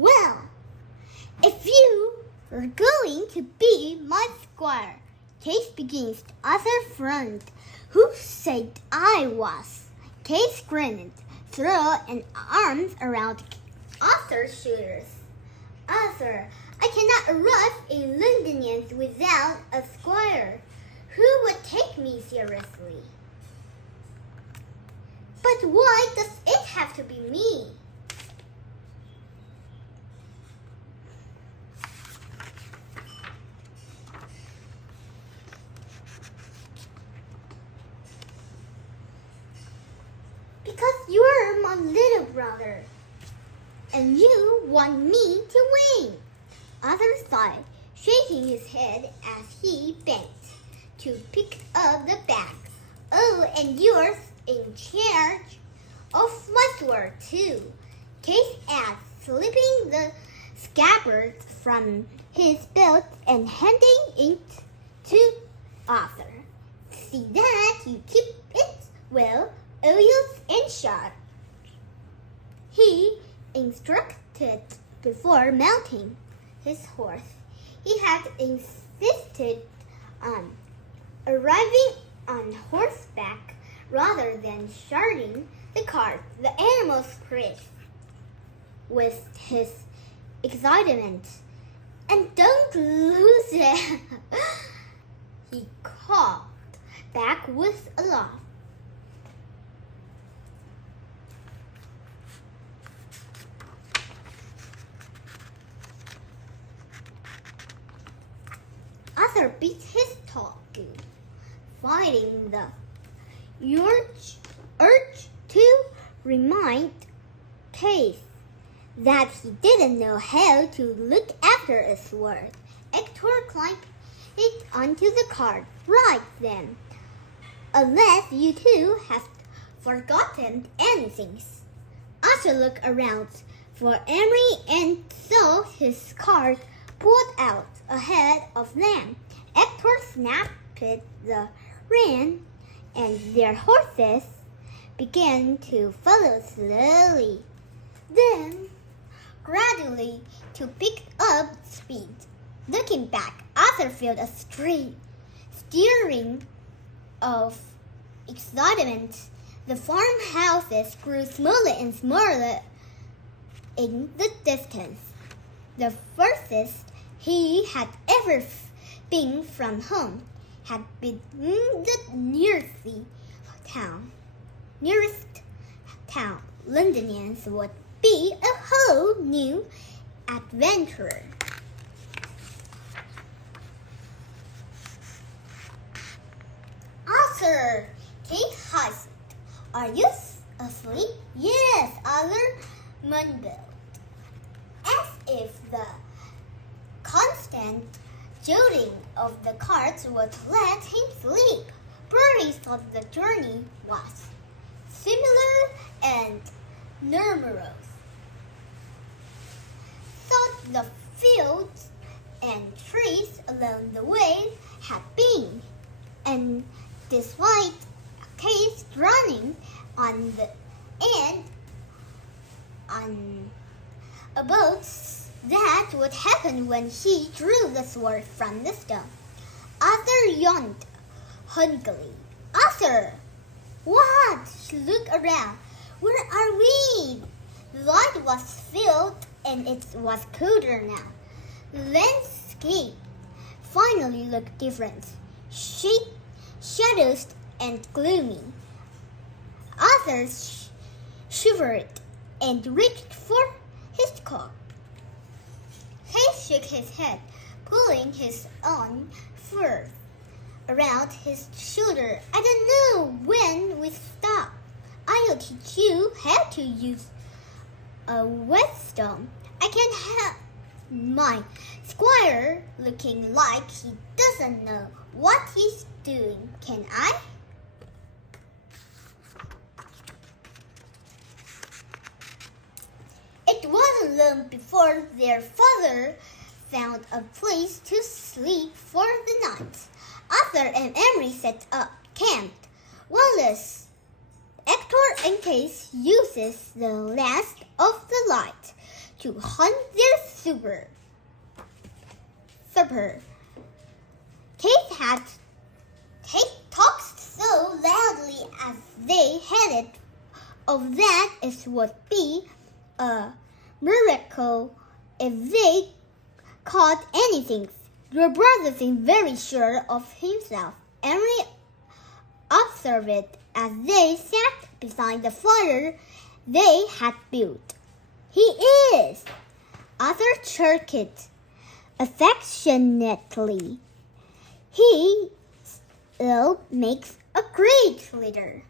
Well, if you are going to be my squire, Case begins to other friend. Who said I was? Case grinned, threw an arms around Arthur's shoulders. Arthur, I cannot arrive in Londonians without a squire. Who would take me seriously? But why does it have to be me? Because you're my little brother, and you want me to win. Arthur sighed, shaking his head as he bent to pick up the bag. Oh, and you're in charge of my sword too, Case added, slipping the scabbard from his belt and handing it to Arthur. See that you keep it well oiled and sharp, he instructed before mounting his horse. He had insisted on arriving on horseback rather than starting the cart. The animal screeched with his excitement. And don't lose it, he called back with a laugh. Arthur beat his talking, fighting the urge to remind Case that he didn't know how to look after a sword. Hector climbed it onto the cart right then. Unless you two have forgotten anything. Arthur looked around for Emery and saw his cart pulled out ahead of them. Hector snapped the rein, and their horses began to follow slowly, then gradually to pick up speed. Looking back, Arthur felt a stirring of excitement. The farmhouses grew smaller and smaller in the distance. The furthest he had ever been from home had been the nearest town. Londonians would be a whole new adventure. Arthur, Kate hissed. Are you asleep? Yes, Arthur mumbled, as if the constant jolting of the carts would let him sleep. Bertie thought the journey was similar and numerous. Thought the fields and trees along the way had been, and despite Case running on the end on a boat, that would happen when he drew the sword from the stone. Arthur yawned hungrily. Arthur! What? Look around. Where are we? The light was filled and it was colder now. The landscape finally looked different. Shadows and gloomy. Arthur shivered and reached for his coat. He shook his head, pulling his own fur around his shoulder. I don't know when we stop. I'll teach you how to use a whetstone. I can't have my squire looking like he doesn't know what he's doing, can I? It wasn't long before their father found a place to sleep for the night. Arthur and Emery set up camp. Wallace, Hector, in case uses the last of the light to hunt their supper. Kate talked so loudly as they headed of that it would be a miracle if they caught anything. Your brother seemed very sure of himself. Emily observed it as they sat beside the fire they had built. He is, Arthur chirped affectionately. He still makes a great leader.